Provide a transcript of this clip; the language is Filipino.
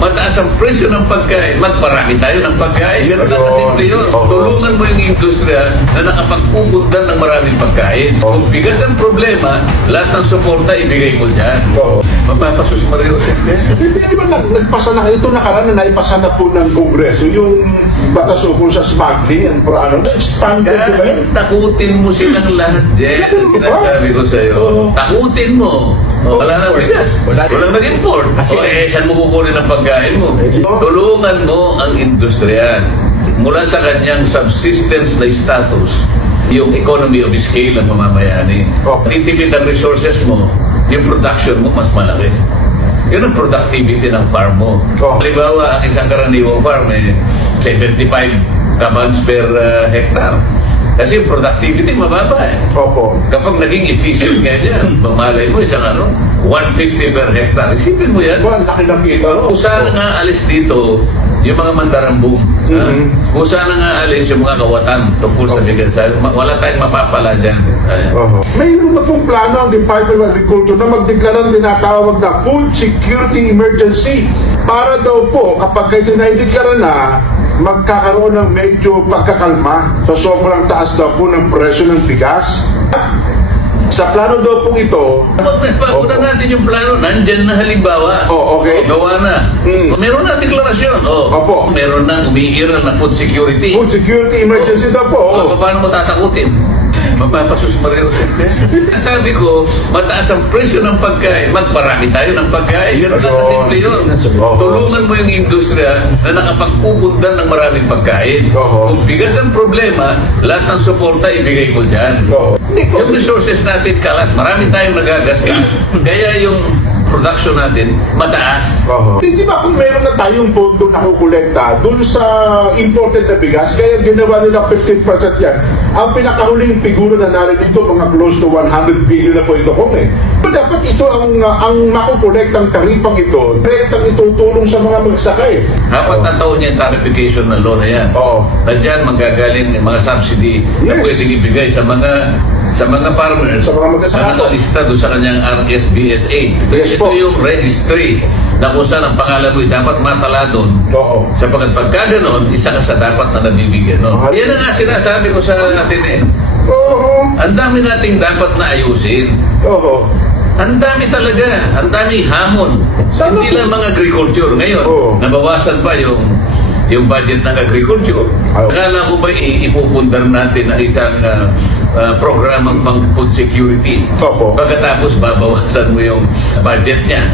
Mataas ang presyo ng pagkain, magparami tayo ng pagkain. Ganun lang kasimple yun. Tulungan mo yung industriya na nakapagpupundan ng maraming pagkain. Kung bigat ang problema, lahat ng suporta ibigay mo dyan. Mapapasus Mario Jose. Hindi ba nagpasa na ito nakaraan na naipasa na po ng Kongreso yung batas ukol sa smuggling and expanded ba yun? Takutin mo silang lahat dyan. Sinasabi ko sa'yo. Takutin mo. Wala na bigas. Walang nag-import. Saan mo kukunin ang pagkain mo? Tulungan mo ang industriya mula sa kanyang subsistence na status, yung economy of scale ng mamamayani. Titipid ang resources mo, yung production mo mas malaki. Yun ang productivity ng farm mo. Halimbawa, ang isang karaniwang farm 75 kabans per hectare. Kasi yung productivity mababa eh. Kapag naging efficient nga dyan, mamalay mo isang 150 per hectare. Isipin mo yan. Laki na kita. Kung saan nga alis dito, yung mga mandarambong. Kung saan nga alis yung mga kawatan tungkol sa bigas. Wala tayong mapapala dyan. Mayroon na pong plano ang Department of Agriculture na magdeklara ng tinatawag na Food Security Emergency. Para daw po, kapag ito na-ideklara na, magkakaroon ng medyo pagkakalma sa sobrang taas daw po ng presyo ng bigas. Sa plano daw po ito... Pag-una natin yung plano, nandyan na halimbawa. Gawa na. Meron na deklarasyon. Meron na umiiral na food security. Food security emergency daw po. Paano mo tatakutin? Mapapasus Mario Jose. Sabi ko, mataas ang presyo ng pagkain, magparami tayo ng pagkain. Ganun lang kasimple yun. Tulungan mo yung industriya na nakapagpupundan ng maraming pagkain. Kung bigas ang problema, lahat ng suporta ibigay mo dyan. Yung resources natin kalat, marami tayong nagagasta. Kaya yung production natin mataas. Hindi ba kung meron na tayong pondo na kukolekta dun sa imported na bigas, kaya ginawa nila 15% yan. Ang pinakahuling figura na narinig ito, mga close to 100 billion na po ito kung dapat ito ang makukolektang taripang ito, direktang itutulong sa mga magsakay. Dapat na taon yung tarification ng law na yan. Nandiyan magagaling mga subsidy na pwedeng ibigay sa mga farmers, sa mga lista doon sa kanyang RSBSA. Ito yung registry na kung saan ang pangalan mo dapat matala doon. Sapagkat pagka ganon, isa ka sa dapat na nabibigyan. Yan ang nga sinasabi ko sa natin eh. Ang dami nating dapat na ayusin. Ang dami talaga. Ang dami hamon. Hindi lang mga agriculture. Ngayon, nabawasan pa yung budget ng agriculture. Akala ko ba ipupundar natin ang isang programang pang food security? Pagkatapos babawasan mo yung budget niya.